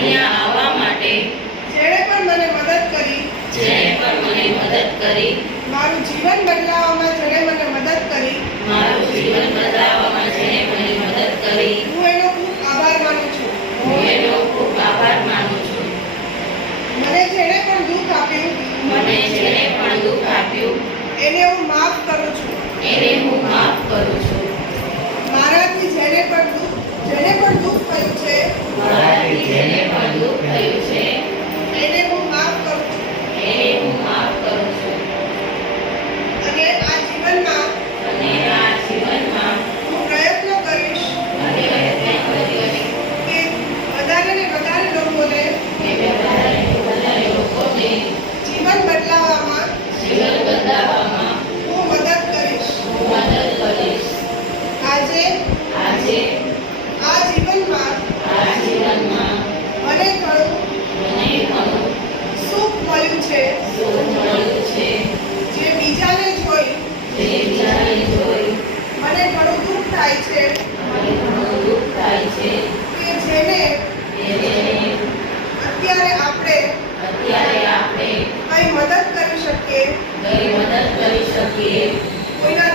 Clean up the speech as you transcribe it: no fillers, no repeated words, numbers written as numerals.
અહીંયા આવવા માટે જેણે પણ મને મદદ કરી મારું જીવન બદલાવવામાં જેણે મને મદદ કરી હું એનો ખૂબ આભાર માનું છું. મને જેણે પણ દુઃખ આપ્યું એને હું માફ કરું છું. મારાથી જેને પણ દુઃખ થયું છે એને હું માફ કરું છું. અને આ જીવનમાં હું પ્રયત્ન કરીશ કે વધારે ને વધારે લોકોને જીવન બદલાવવામાં હું મદદ કરીશ. આજે આ જીવનમાં મને ઘણું સુખ મળ્યું છે. જે બીજાને જોઈ મને ઘણું દુઃખ થાય છે કે જેને અત્યારે આપણે કંઈ મદદ કરી શકીએ, કોઈના